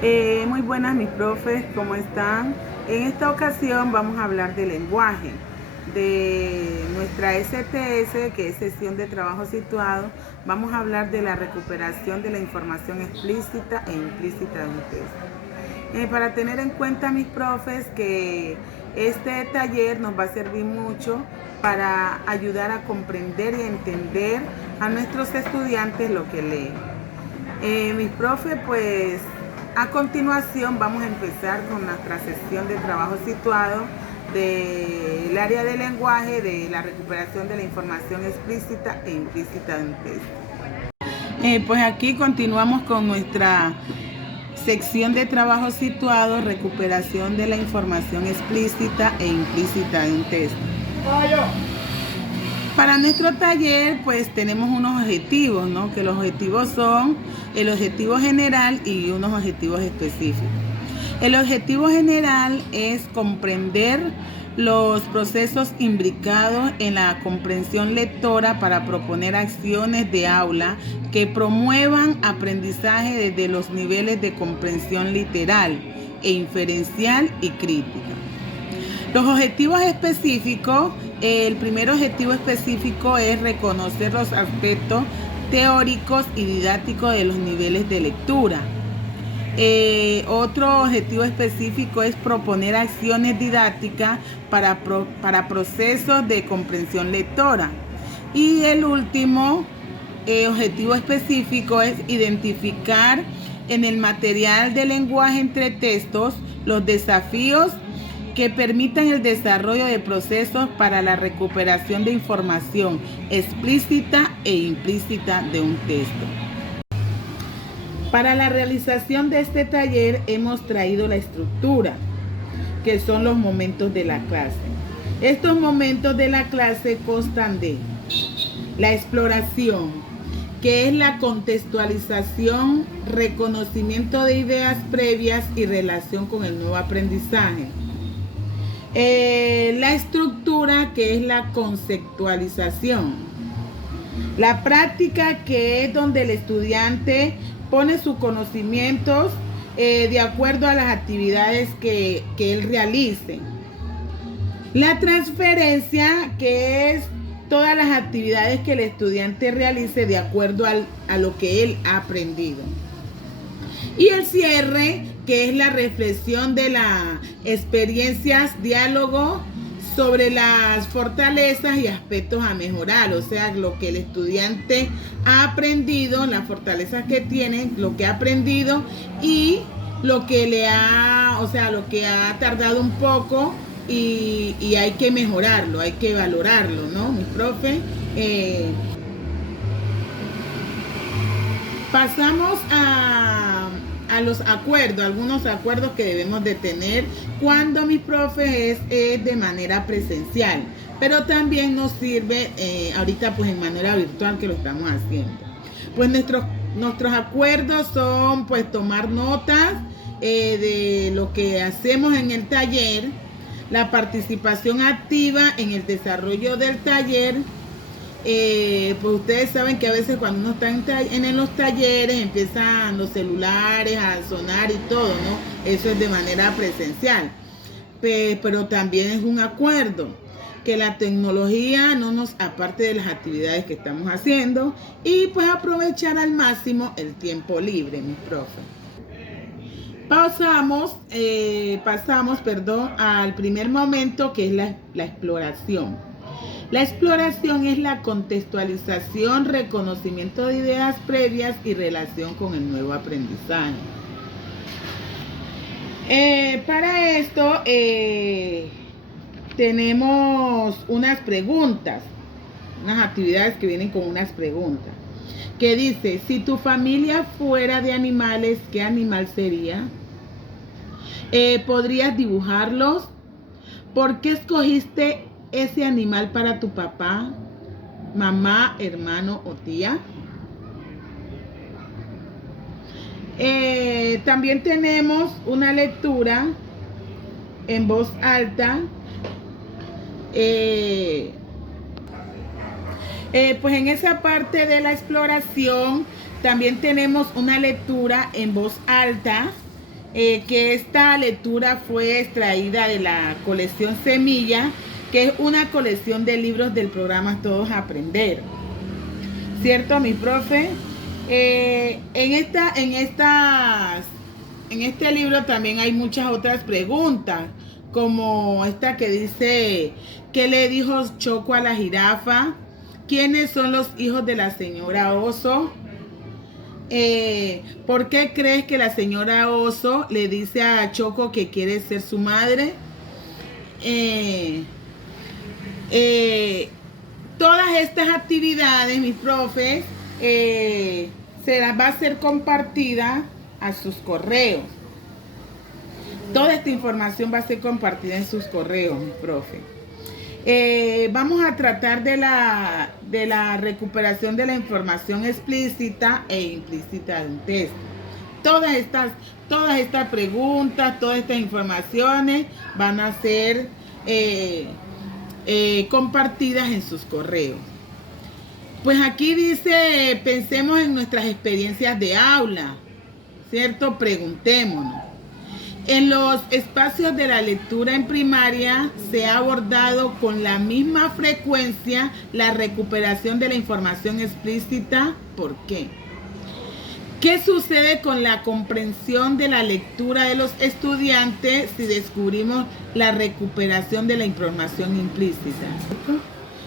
Muy buenas mis profes, ¿cómo están? En esta ocasión vamos a hablar de lenguaje, de nuestra STS, que es sesión de trabajo situado. Vamos a hablar de la recuperación de la información explícita e implícita de un texto. Para tener en cuenta mis profes que este taller nos va a servir mucho para ayudar a comprender y entender a nuestros estudiantes lo que leen. Mis profes, pues a continuación vamos a empezar con nuestra sesión de trabajo situado del área de lenguaje, de la recuperación de la información explícita e implícita de un texto. Pues aquí continuamos con nuestra sección de trabajo situado, recuperación de la información explícita e implícita de un texto. Para nuestro taller, pues tenemos unos objetivos, ¿no? Que los objetivos son el objetivo general y unos objetivos específicos. El objetivo general es comprender los procesos imbricados en la comprensión lectora para proponer acciones de aula que promuevan aprendizaje desde los niveles de comprensión literal e inferencial y crítica. Los objetivos específicos, el primer objetivo específico es reconocer los aspectos teóricos y didácticos de los niveles de lectura. Otro objetivo específico es proponer acciones didácticas para procesos de comprensión lectora. Y el último objetivo específico es identificar en el material de lenguaje entre textos los desafíos que permitan el desarrollo de procesos para la recuperación de información explícita e implícita de un texto. Para la realización de este taller hemos traído la estructura, que son los momentos de la clase. Estos momentos de la clase constan de la exploración, que es la contextualización, reconocimiento de ideas previas y relación con el nuevo aprendizaje. La estructura, que es la conceptualización. La práctica, que es donde el estudiante pone sus conocimientos de acuerdo a las actividades que él realice. La transferencia, que es todas las actividades que el estudiante realice de acuerdo a lo que él ha aprendido. Y el cierre, que es la reflexión de las experiencias, diálogo sobre las fortalezas y aspectos a mejorar, o sea, lo que el estudiante ha aprendido, las fortalezas que tiene, lo que ha aprendido y lo que lo que ha tardado un poco y hay que mejorarlo, hay que valorarlo, ¿no? Mi profe. Pasamos a los acuerdos, algunos acuerdos que debemos de tener cuando mis profes es de manera presencial, pero también nos sirve ahorita pues en manera virtual que lo estamos haciendo. Pues nuestros acuerdos son pues tomar notas de lo que hacemos en el taller, la participación activa en el desarrollo del taller. Pues ustedes saben que a veces cuando uno está en los talleres empiezan los celulares a sonar y todo, ¿no? Eso es de manera presencial. Pero también es un acuerdo que la tecnología no nos aparte de las actividades que estamos haciendo y pues aprovechar al máximo el tiempo libre, mis profes. Pasamos al primer momento, que es la exploración. La exploración es la contextualización, reconocimiento de ideas previas y relación con el nuevo aprendizaje. Para esto tenemos unas preguntas, unas actividades que vienen con unas preguntas, que dice: si tu familia fuera de animales, ¿qué animal sería? ¿Podrías dibujarlos? ¿Por qué escogiste ese animal para tu papá, mamá, hermano o tía? También tenemos una lectura en voz alta. Pues en esa parte de la exploración también tenemos una lectura en voz alta que esta lectura fue extraída de la colección Semilla, que es una colección de libros del programa Todos a Aprender. ¿Cierto, mi profe? En este libro también hay muchas otras preguntas, como esta que dice, ¿qué le dijo Choco a la jirafa? ¿Quiénes son los hijos de la señora Oso? ¿Por qué crees que la señora Oso le dice a Choco que quiere ser su madre? Todas estas actividades, mis profes, se las va a ser compartida a sus correos. Toda esta información va a ser compartida en sus correos, mis profes. Vamos a tratar de la recuperación de la información explícita e implícita de un texto. Todas estas preguntas, todas estas informaciones van a ser compartidas en sus correos. Pues aquí dice, pensemos en nuestras experiencias de aula, ¿cierto? Preguntémonos. En los espacios de la lectura en primaria se ha abordado con la misma frecuencia la recuperación de la información explícita. ¿Por qué? ¿Qué sucede con la comprensión de la lectura de los estudiantes si descubrimos la recuperación de la información implícita?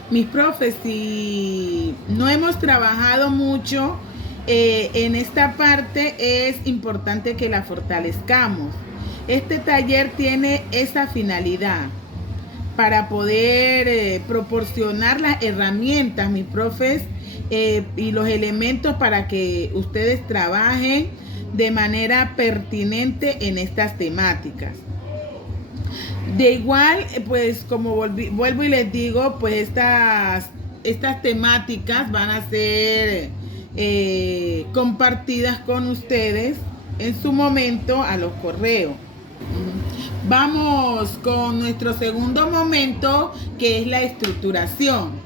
Mis profes, si no hemos trabajado mucho en esta parte, es importante que la fortalezcamos. Este taller tiene esa finalidad para poder proporcionar las herramientas, mis profes, y los elementos para que ustedes trabajen de manera pertinente en estas temáticas. De igual, pues como vuelvo y les digo, pues estas temáticas van a ser compartidas con ustedes en su momento a los correos. Vamos con nuestro segundo momento, que es la estructuración.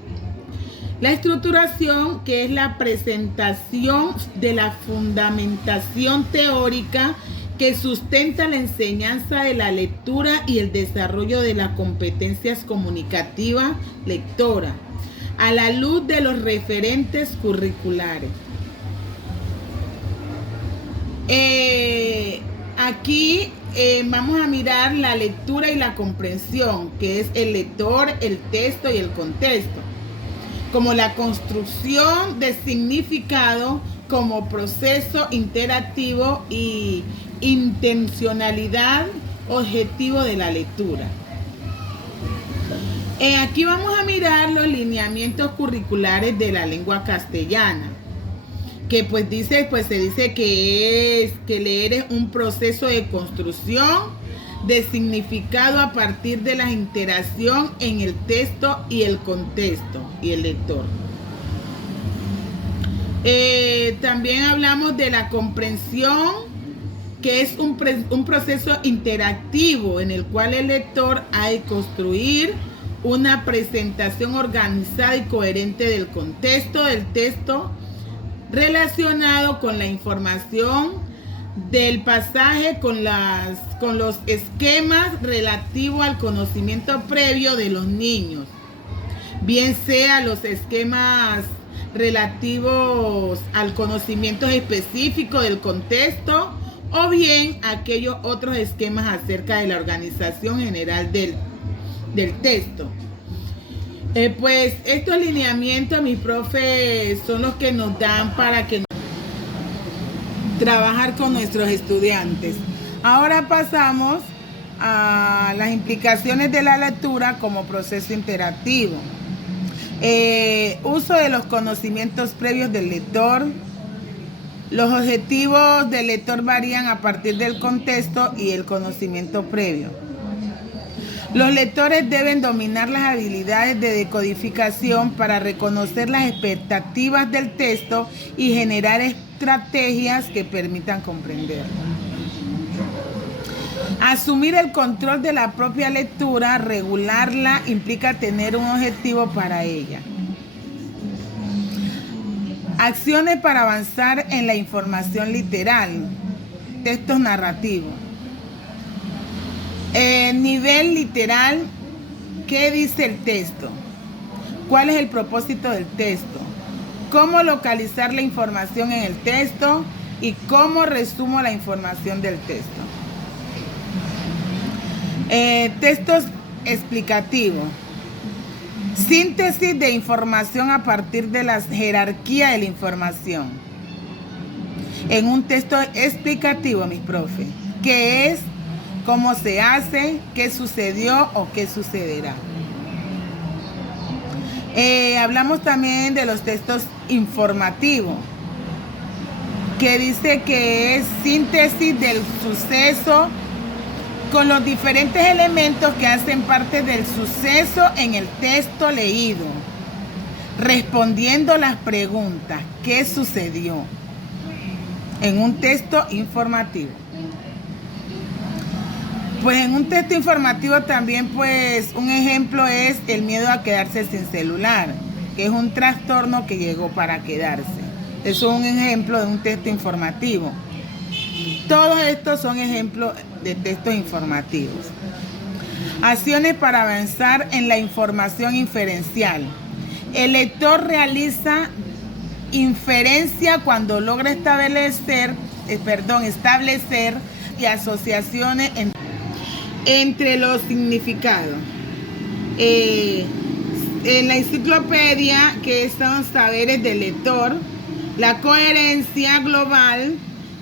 La estructuración, que es la presentación de la fundamentación teórica que sustenta la enseñanza de la lectura y el desarrollo de las competencias comunicativas lectoras, a la luz de los referentes curriculares. Aquí vamos a mirar la lectura y la comprensión, que es el lector, el texto y el contexto, como la construcción de significado como proceso interactivo y intencionalidad objetivo de la lectura. Aquí vamos a mirar los lineamientos curriculares de la lengua castellana, que se dice que leer es un proceso de construcción de significado a partir de la interacción en el texto y el contexto y el lector. También hablamos de la comprensión, que es un proceso interactivo en el cual el lector ha de construir una presentación organizada y coherente del contexto del texto relacionado con la información del pasaje, con los esquemas relativos al conocimiento previo de los niños, bien sea los esquemas relativos al conocimiento específico del contexto o bien aquellos otros esquemas acerca de la organización general del texto. Pues estos lineamientos, mis profes, son los que nos dan para que trabajar con nuestros estudiantes. Ahora pasamos a las implicaciones de la lectura como proceso interactivo. Uso de los conocimientos previos del lector. Los objetivos del lector varían a partir del contexto y el conocimiento previo. Los lectores deben dominar las habilidades de decodificación para reconocer las expectativas del texto y generar estrategias que permitan comprenderlo. Asumir el control de la propia lectura, regularla, implica tener un objetivo para ella. Acciones para avanzar en la información literal. Textos narrativos. Nivel literal, ¿qué dice el texto? ¿Cuál es el propósito del texto? ¿Cómo localizar la información en el texto? ¿Y cómo resumo la información del texto? Textos explicativos. Síntesis de información a partir de la jerarquía de la información. En un texto explicativo, mis profes, ¿qué es? ¿Cómo se hace? ¿Qué sucedió o qué sucederá? Hablamos también de los textos informativos, que dice que es síntesis del suceso con los diferentes elementos que hacen parte del suceso en el texto leído, respondiendo las preguntas, ¿qué sucedió? En un texto informativo. Pues en un texto informativo también, pues, un ejemplo es el miedo a quedarse sin celular, que es un trastorno que llegó para quedarse. Eso es un ejemplo de un texto informativo. Todos estos son ejemplos de textos informativos. Acciones para avanzar en la información inferencial. El lector realiza inferencia cuando logra establecer y asociaciones entre los significados. En la enciclopedia, que son saberes del lector, la coherencia global,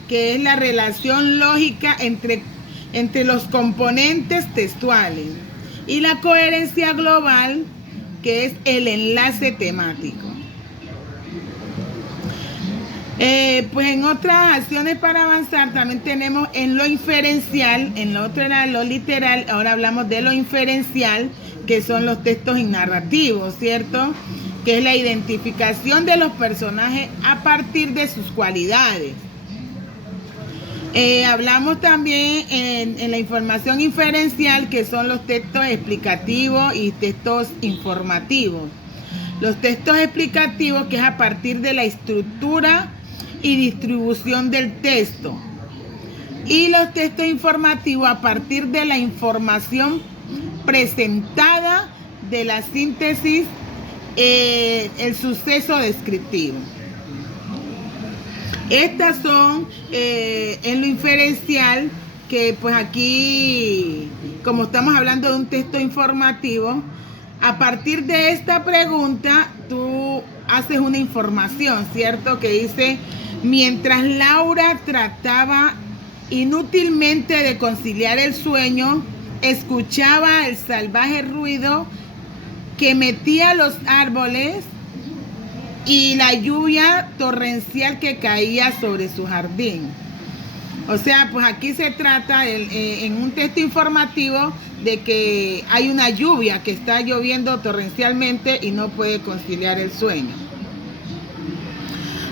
que es la relación lógica entre los componentes textuales, y la coherencia global, que es el enlace temático. Pues en otras acciones para avanzar también tenemos en lo inferencial, en lo otro era lo literal, ahora hablamos de lo inferencial, que son los textos narrativos, ¿cierto? Que es la identificación de los personajes a partir de sus cualidades. Hablamos también en la información inferencial, que son los textos explicativos y textos informativos. Los textos explicativos, que es a partir de la estructura y distribución del texto. Y los textos informativos a partir de la información presentada, de la síntesis, el suceso descriptivo. Estas son en lo inferencial, que pues aquí, como estamos hablando de un texto informativo, a partir de esta pregunta tú haces una información, ¿cierto? Que dice: mientras Laura trataba inútilmente de conciliar el sueño, escuchaba el salvaje ruido que metía los árboles y la lluvia torrencial que caía sobre su jardín. O sea, pues aquí se trata en un texto informativo de que hay una lluvia, que está lloviendo torrencialmente y no puede conciliar el sueño.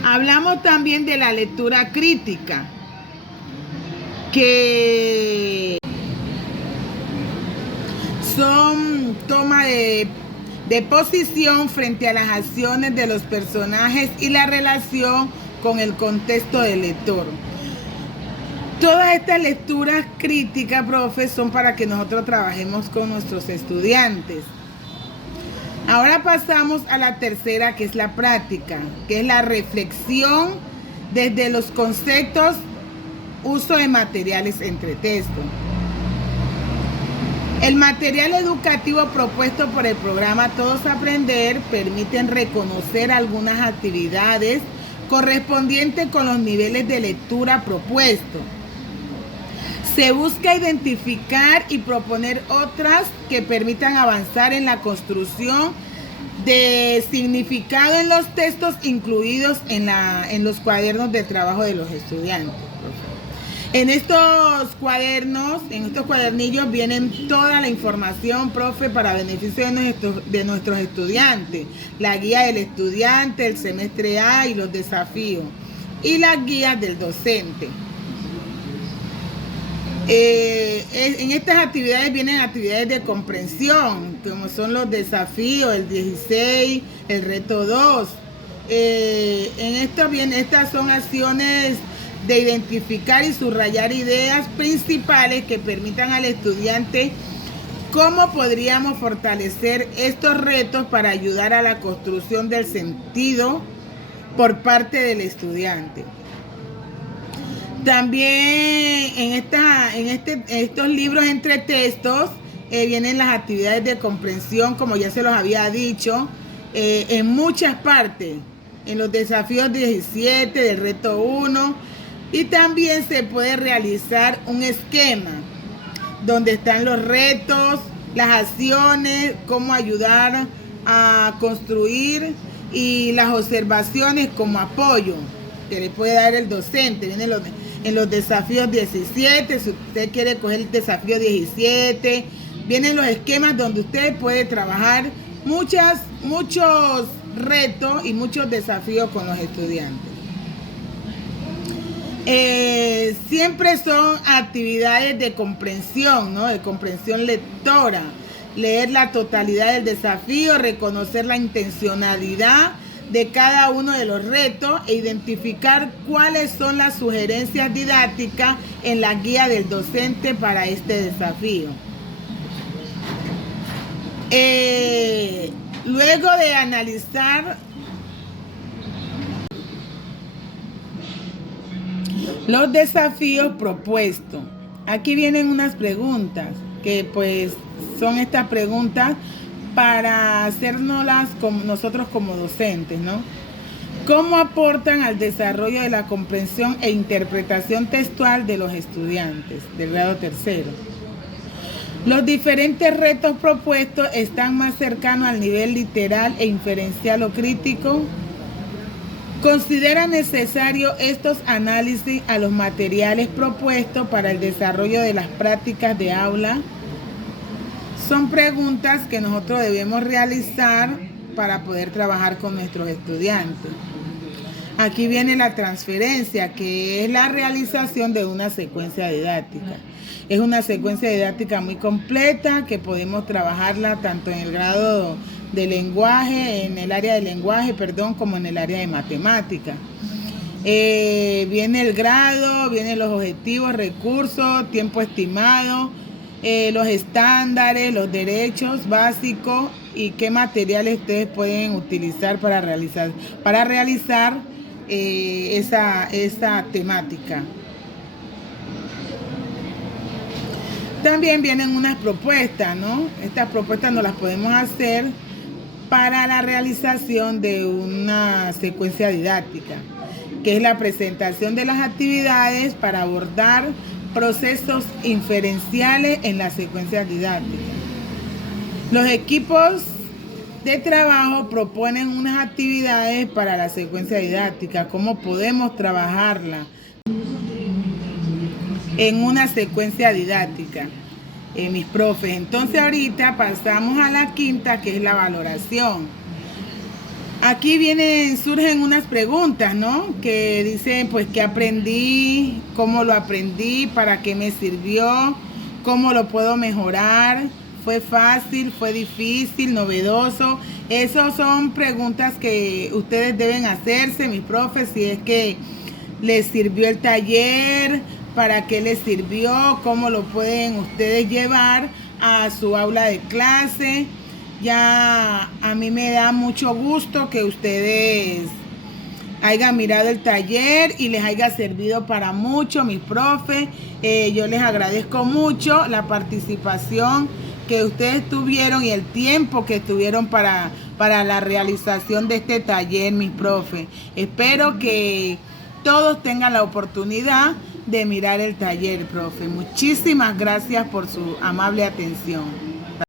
Hablamos también de la lectura crítica, que son toma de posición frente a las acciones de los personajes y la relación con el contexto del lector. Todas estas lecturas críticas, profe, son para que nosotros trabajemos con nuestros estudiantes. Ahora pasamos a la tercera, que es la práctica, que es la reflexión desde los conceptos, uso de materiales entre textos. El material educativo propuesto por el programa Todos Aprender permiten reconocer algunas actividades correspondientes con los niveles de lectura propuestos. Se busca identificar y proponer otras que permitan avanzar en la construcción de significado en los textos incluidos en los cuadernos de trabajo de los estudiantes. En estos cuadernos, en estos cuadernillos vienen toda la información, profe, para beneficio de nuestros estudiantes. La guía del estudiante, el semestre A y los desafíos. Y las guías del docente. En estas actividades vienen actividades de comprensión, como son los desafíos, el 16, el reto 2. Estas son acciones de identificar y subrayar ideas principales que permitan al estudiante cómo podríamos fortalecer estos retos para ayudar a la construcción del sentido por parte del estudiante. También en estos libros entre textos vienen las actividades de comprensión, como ya se los había dicho, en muchas partes, en los desafíos 17 del reto 1, y también se puede realizar un esquema donde están los retos, las acciones, cómo ayudar a construir y las observaciones como apoyo que le puede dar el docente. Vienen en los desafíos 17, si usted quiere coger el desafío 17, vienen los esquemas donde usted puede trabajar muchos retos y muchos desafíos con los estudiantes. Siempre son actividades de comprensión, ¿no? De comprensión lectora, leer la totalidad del desafío, reconocer la intencionalidad de cada uno de los retos e identificar cuáles son las sugerencias didácticas en la guía del docente para este desafío. Luego de analizar los desafíos propuestos, aquí vienen unas preguntas que pues son estas preguntas para hacérnoslas nosotros como docentes, ¿no? ¿Cómo aportan al desarrollo de la comprensión e interpretación textual de los estudiantes del grado tercero? Los diferentes retos propuestos están más cercanos al nivel literal e inferencial o crítico. ¿Considera necesario estos análisis a los materiales propuestos para el desarrollo de las prácticas de aula? Son preguntas que nosotros debemos realizar para poder trabajar con nuestros estudiantes. Aquí viene la transferencia, que es la realización de una secuencia didáctica. Es una secuencia didáctica muy completa que podemos trabajarla tanto en el grado de lenguaje, en el área de lenguaje, como en el área de matemática. Viene el grado, vienen los objetivos, recursos, tiempo estimado, los estándares, los derechos básicos y qué materiales ustedes pueden utilizar para realizar esa temática. También vienen unas propuestas, ¿no? Estas propuestas nos las podemos hacer para la realización de una secuencia didáctica, que es la presentación de las actividades para abordar procesos inferenciales en las secuencias didácticas. Los equipos de trabajo proponen unas actividades para la secuencia didáctica, cómo podemos trabajarla en una secuencia didáctica, mis profes. Entonces ahorita pasamos a la quinta, que es la valoración. Aquí surgen unas preguntas, ¿no? Que dicen, pues, ¿qué aprendí? ¿Cómo lo aprendí? ¿Para qué me sirvió? ¿Cómo lo puedo mejorar? ¿Fue fácil? ¿Fue difícil? ¿Novedoso? Esas son preguntas que ustedes deben hacerse, mis profes, si es que les sirvió el taller, para qué les sirvió, cómo lo pueden ustedes llevar a su aula de clase. Ya a mí me da mucho gusto que ustedes hayan mirado el taller y les haya servido para mucho, mis profes. Yo les agradezco mucho la participación que ustedes tuvieron y el tiempo que tuvieron para la realización de este taller, mis profes. Espero que todos tengan la oportunidad de mirar el taller, profe. Muchísimas gracias por su amable atención.